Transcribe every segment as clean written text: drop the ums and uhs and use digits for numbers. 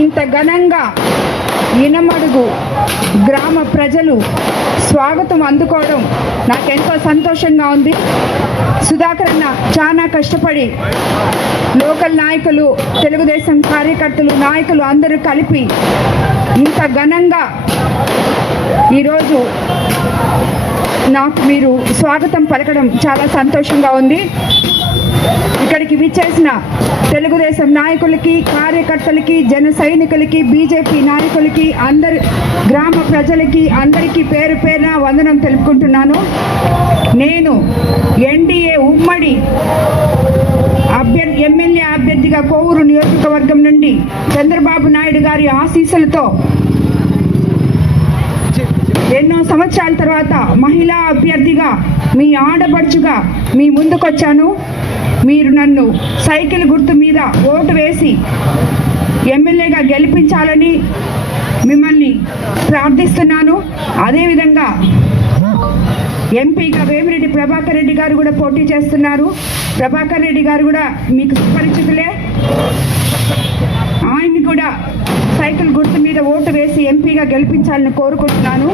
ఇంత ఘనంగా ఇనమడుగు గ్రామ ప్రజలు స్వాగతం అందుకోవడం నాకెంతో సంతోషంగా ఉంది. సుధాకర్ అన్న చాలా కష్టపడి లోకల్ నాయకులు, తెలుగుదేశం కార్యకర్తలు, నాయకులు అందరూ కలిపి ఇంత ఘనంగా ఈరోజు నాకు మీరు స్వాగతం పలకడం చాలా సంతోషంగా ఉంది. ఇక్కడికి విచ్చేసిన తెలుగుదేశం నాయకులకి, కార్యకర్తలకి, జన సైనికులకి, బీజేపీ నాయకులకి, అందరి గ్రామ ప్రజలకి అందరికీ పేరు పేరున వందనం తెలుపుకుంటున్నాను. నేను ఎన్డీఏ ఉమ్మడి ఎమ్మెల్యే అభ్యర్థిగా కోవూరు నియోజకవర్గం నుండి చంద్రబాబు నాయుడు గారి ఆశీస్సులతో ఎన్నో సంవత్సరాల తర్వాత మహిళా అభ్యర్థిగా, మీ ఆడపడుచుగా మీ ముందుకొచ్చాను. మీరు నన్ను సైకిల్ గుర్తు మీద ఓటు వేసి ఎమ్మెల్యేగా గెలిపించాలని మిమ్మల్ని ప్రార్థిస్తున్నాను. అదేవిధంగా ఎంపీగా వేమిరెడ్డి ప్రభాకర్ రెడ్డి గారు కూడా పోటీ చేస్తున్నారు. ప్రభాకర్ రెడ్డి గారు కూడా మీకు సుపరిచితులే. ఆయన్ని కూడా సైకిల్ గుర్తు మీద ఓటు వేసి ఎంపీగా గెలిపించాలని కోరుకుంటున్నాను.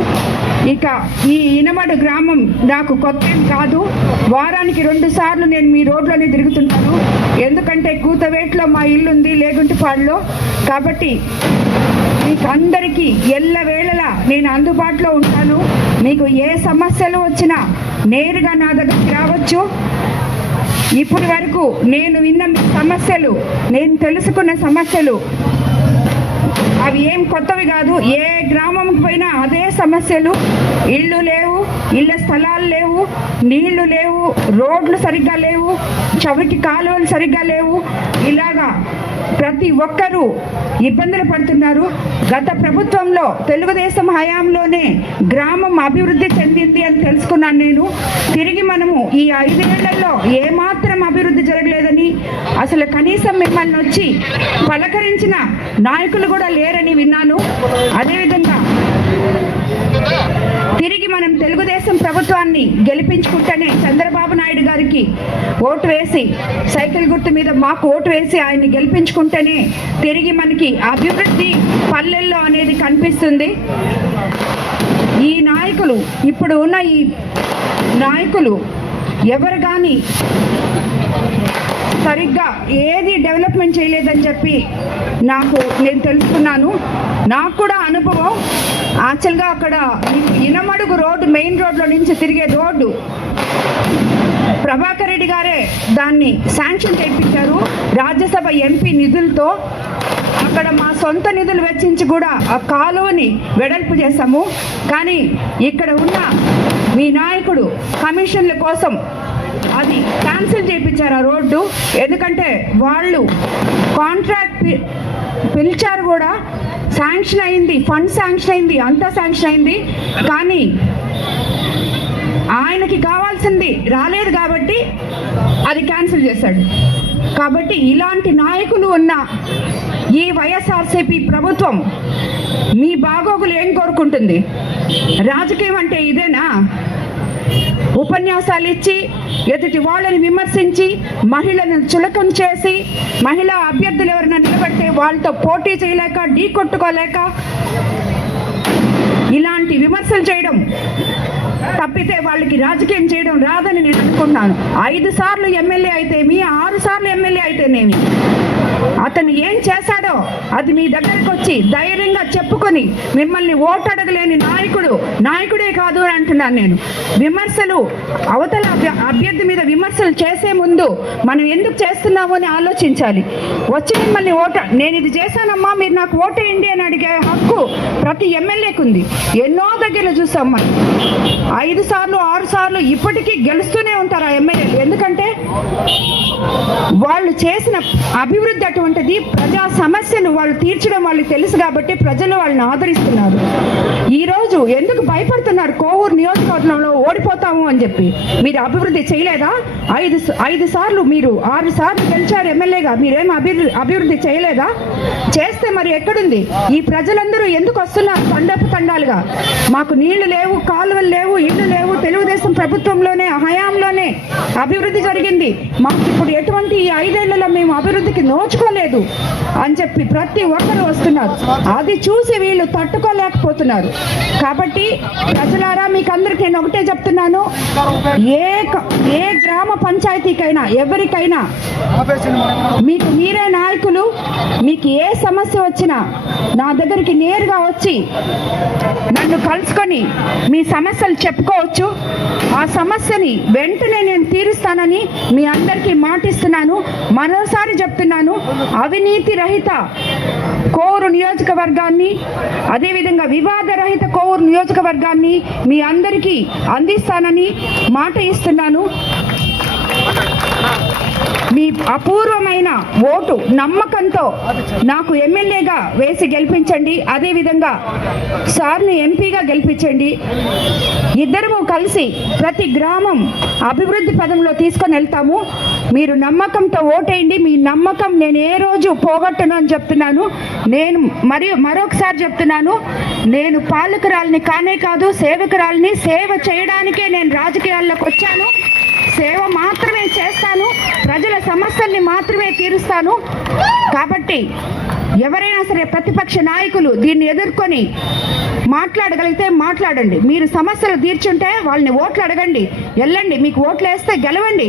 ఇక ఈ ఇనమడు గ్రామం నాకు కొత్త కాదు. వారానికి 2 సార్లు నేను మీ రోడ్లోనే తిరుగుతుంటాను. ఎందుకంటే కూతవేట్లో మా ఇల్లు ఉంది, లేగుంటిపాడులో. కాబట్టి మీకు అందరికీ ఎల్లవేళలా నేను అందుబాటులో ఉంటాను. మీకు ఏ సమస్యలు వచ్చినా నేరుగా నా దగ్గరికి రావచ్చు. ఇప్పటి వరకు నేను విన్న సమస్యలు, నేను తెలుసుకున్న సమస్యలు అవి ఏం కొత్తవి కాదు. ఏ గ్రామంకి పోయినా అదే సమస్యలు. ఇళ్ళు లేవు, ఇళ్ళ స్థలాలు లేవు, నీళ్లు లేవు, రోడ్లు సరిగ్గా లేవు, చవిటి కాలువలు సరిగ్గా లేవు. ఇలాగా ప్రతి ఒక్కరూ ఇబ్బందులు పడుతున్నారు. గత ప్రభుత్వంలో తెలుగుదేశం హయాంలోనే గ్రామం అభివృద్ధి చెందింది అని తెలుసుకున్నాను నేను. తిరిగి మనము ఈ 5 ఏళ్లలో ఏమాత్రం అభివృద్ధి జరగలేదని, అసలు కనీసం మిమ్మల్ని వచ్చి పలకరించిన నాయకులు కూడా లేరని విన్నాను. అదేవిధంగా తిరిగి మనం తెలుగుదేశం ప్రభుత్వాన్ని గెలిపించుకుంటేనే చంద్రబాబు నాయుడు గారికి ఓటు వేసి, సైకిల్ గుర్తు మీద మాకు ఓటు వేసి ఆయన్ని గెలిపించుకుంటేనే తిరిగి మనకి అభివృద్ధి పల్లెల్లో అనేది కనిపిస్తుంది. ఈ నాయకులు, ఇప్పుడు ఉన్న ఈ నాయకులు ఎవరు కానీ సరిగ్గా ఏది డెవలప్మెంట్ చేయలేదని చెప్పి నేను తెలుసుకున్నాను. నాకు కూడా అనుభవం. యాక్చువల్గా అక్కడ ఇనమడుగు రోడ్డు, మెయిన్ రోడ్లో నుంచి తిరిగే రోడ్డు ప్రభాకర్ రెడ్డి గారే దాన్ని శాంక్షన్ చేయించారు రాజ్యసభ ఎంపీ నిధులతో. అక్కడ మా సొంత నిధులు వెచ్చించి కూడా ఆ కాలువని వెడల్పు చేశాము. కానీ ఇక్కడ ఉన్న మీ నాయకుడు కమిషన్ల కోసం అది క్యాన్సిల్ చేయించారు ఆ రోడ్డు. ఎందుకంటే వాళ్ళు కాంట్రాక్ట్ పిలిచారు కూడా, శాంక్షన్ అయింది, ఫండ్ శాంక్షన్ అయింది, అంతా శాంక్షన్ అయింది. కానీ ఆయనకి కావాల్సింది రాలేదు కాబట్టి అది క్యాన్సిల్ చేశాడు. కాబట్టి ఇలాంటి నాయకులు ఉన్న ఈ వైఎస్ఆర్సీపీ ప్రభుత్వం మీ బాగోగులు ఏం కోరుకుంటుంది? రాజకీయం అంటే ఇదేనా? ఉపన్యాసాలు ఇచ్చి, ఎదుటి వాళ్ళని విమర్శించి, మహిళలను చులకం చేసి, మహిళా అభ్యర్థులు ఎవరైనా నిలబడితే వాళ్ళతో పోటీ చేయలేక, ఢీ కొట్టుకోలేక ఇలాంటి విమర్శలు చేయడం తప్పితే వాళ్ళకి రాజకీయం చేయడం రాదని నేను అనుకుంటున్నాను. 5 సార్లు ఎమ్మెల్యే అయితేమి, 6 సార్లు ఎమ్మెల్యే అయితేనేమి, అతను ఏం చేశాడో అది మీ దగ్గరకు వచ్చి ధైర్యంగా చెప్పుకొని మిమ్మల్ని ఓటు అడగలేని నాయకుడే కాదు అని అంటున్నాను నేను. విమర్శలు, అవతల అభ్యర్థి మీద విమర్శలు చేసే ముందు మనం ఎందుకు చేస్తున్నాము అని ఆలోచించాలి. వచ్చి మిమ్మల్ని నేను ఇది చేశానమ్మా, మీరు నాకు ఓటేయండి అని అడిగే హక్కు ప్రతి ఎమ్మెల్యేకు ఉంది. ఎన్నో దగ్గర చూసాం మనం. 5 సార్లు 6 సార్లు ఇప్పటికీ గెలుస్తూనే ఉంటారు ఆ ఎమ్మెల్యేలు. ఎందుకంటే వాళ్ళు చేసిన అభివృద్ధి అటువంటిది. ప్రజా సమస్యను వాళ్ళు తీర్చడం వాళ్ళకి తెలుసు కాబట్టి ప్రజలు వాళ్ళని ఆదరిస్తున్నారు. ఈరోజు ఎందుకు భయపడుతున్నారు? కోవూరు నియోజకవర్గంలో ఓడిపోతాము అని చెప్పి మీరు అభివృద్ధి చేయలేదా? 5 సార్లు మీరు 6 సార్లు గెలిచారు ఎమ్మెల్యేగా, మీరేం అభివృద్ధి చేయలేదా? చేస్తే మరి ఎక్కడుంది? ఈ ప్రజలందరూ ఎందుకు వస్తున్నారు తండపు తండాలుగా? మాకు నీళ్లు లేవు, కాలువలు లేవు, ఇళ్ళు లేవు. తెలుగుదేశం ప్రభుత్వంలోనే, హయాంలోనే అభివృద్ధి జరిగింది. మాకు ఇప్పుడు ఎటువంటి ఈ 5 ఏళ్లలో మేము అభివృద్ధికి నోచుకోలేదు. బాగోలేదు అని చెప్పి ప్రతి ఒక్కరు వస్తున్నారు. అది చూసి వీళ్ళు తట్టుకోలేకపోతున్నారు. కాబట్టి ప్రజలారా, మీకు అందరికి నేను ఒకటే చెప్తున్నాను, ఏ గ్రామ పంచాయతీకైనా ఎవరికైనా మీకు మీరే నాయకులు. మీకు ఏ సమస్య వచ్చినా నా దగ్గరికి నేరుగా వచ్చి నన్ను కలుసుకొని మీ సమస్యలు చెప్పుకోవచ్చు. ఆ సమస్యని వెంటనే నేను తీరుస్తానని మీ అందరికీ మాటిస్తున్నాను. మరోసారి చెప్తున్నాను, అవినీతి రహిత కోవూరు నియోజకవర్గాన్ని, అదేవిధంగా వివాద రహిత కోవూరు నియోజకవర్గాన్ని మీ అందరికీ అందిస్తానని మాట ఇస్తున్నాను. మీ అపూర్వమైన ఓటు నమ్మకంతో నాకు ఎమ్మెల్యేగా వేసి గెలిపించండి. అదేవిధంగా సార్ని ఎంపీగా గెలిపించండి. ఇద్దరము కలిసి ప్రతి గ్రామం అభివృద్ధి పదంలో తీసుకొని వెళ్తాము. మీరు నమ్మకంతో ఓటేయండి. మీ నమ్మకం నేను ఏ రోజు పోగొట్టను అని చెప్తున్నాను. నేను మరొకసారి చెప్తున్నాను, నేను పాలకురాలిని కానే కాదు, సేవకురాలిని. సేవ చేయడానికే నేను రాజకీయాల్లోకి వచ్చాను. సేవ మాత్రమే చేస్తాను, ప్రజల సమస్యల్ని మాత్రమే తీరుస్తాను. కాబట్టి ఎవరైనా సరే ప్రతిపక్ష నాయకులు దీన్ని ఎదుర్కొని మాట్లాడగలిగితే మాట్లాడండి. మీరు సమస్యలు తీర్చుంటే వాళ్ళని ఓట్లు అడగండి, వెళ్ళండి, మీకు ఓట్లు వేస్తే గెలవండి.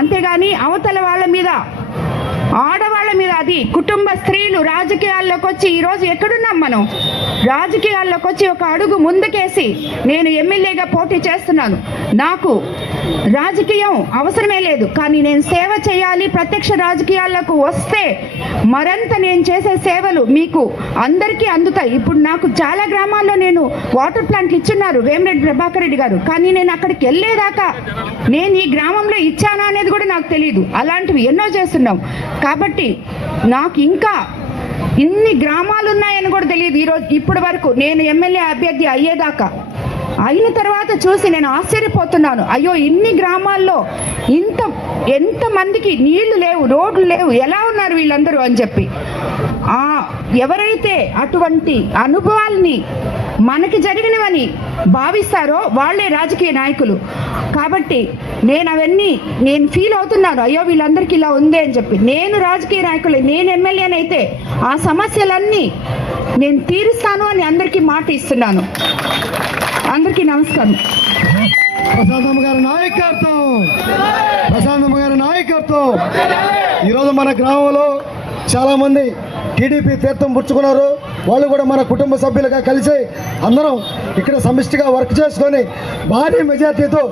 అంతేగాని అవతల వాళ్ళ మీద, ఆడవాళ్ళ మీద, అది కుటుంబ స్త్రీలు రాజకీయాల్లోకి వచ్చి ఈరోజు ఎక్కడున్నాం మనం? రాజకీయాల్లోకి వచ్చి ఒక అడుగు ముందుకేసి నేను ఎమ్మెల్యేగా పోటీ చేస్తున్నాను. నాకు రాజకీయం అవసరమే లేదు, కానీ నేను సేవ చేయాలి. ప్రత్యక్ష రాజకీయాల్లోకి వస్తే మరింత నేను చేసే సేవలు మీకు అందరికీ అందుతాయి. ఇప్పుడు నాకు చాలా గ్రామాల్లో నేను వాటర్ ప్లాంట్లు ఇచ్చున్నారు వేమిరెడ్డి ప్రభాకర్ రెడ్డి గారు, కానీ నేను అక్కడికి వెళ్ళేదాకా నేను ఈ గ్రామంలో ఇచ్చానా అనేది కూడా నాకు తెలియదు. అలాంటివి ఎన్నో చేస్తున్నాం. కాబట్టి నాకు ఇంకా ఇన్ని గ్రామాలు ఉన్నాయని కూడా తెలియదు ఈరోజు ఇప్పటి వరకు. నేను ఎమ్మెల్యే అభ్యర్థి అయ్యేదాకా, అయిన తర్వాత చూసి నేను ఆశ్చర్యపోతున్నాను. అయ్యో, ఇన్ని గ్రామాల్లో ఎంతమందికి నీళ్లు లేవు, రోడ్లు లేవు, ఎలా ఉన్నారు వీళ్ళందరూ అని చెప్పి ఎవరైతే అటువంటి అనుభవాల్ని మనకి జరిగినవని భావిస్తారో వాళ్ళే రాజకీయ నాయకులు. కాబట్టి నేను ఫీల్ అవుతున్నాను, అయ్యో వీళ్ళందరికీ ఇలా ఉంది అని చెప్పి. నేను రాజకీయ నాయకులు, నేను ఎమ్మెల్యేనైతే ఆ సమస్యలన్నీ నేను తీరుస్తాను అని అందరికీ మాట ఇస్తున్నాను. అందరికీ నమస్కారం. ప్రశాంతమ్మ గారి నాయకత్వం ఈరోజు మన గ్రామంలో చాలామంది టీడీపీ తీర్థం పుచ్చుకున్నారు. వాళ్ళు కూడా మన కుటుంబ సభ్యులుగా కలిసి అందరం ఇక్కడ సమిష్టిగా వర్క్ చేసుకొని భారీ మెజార్టీతో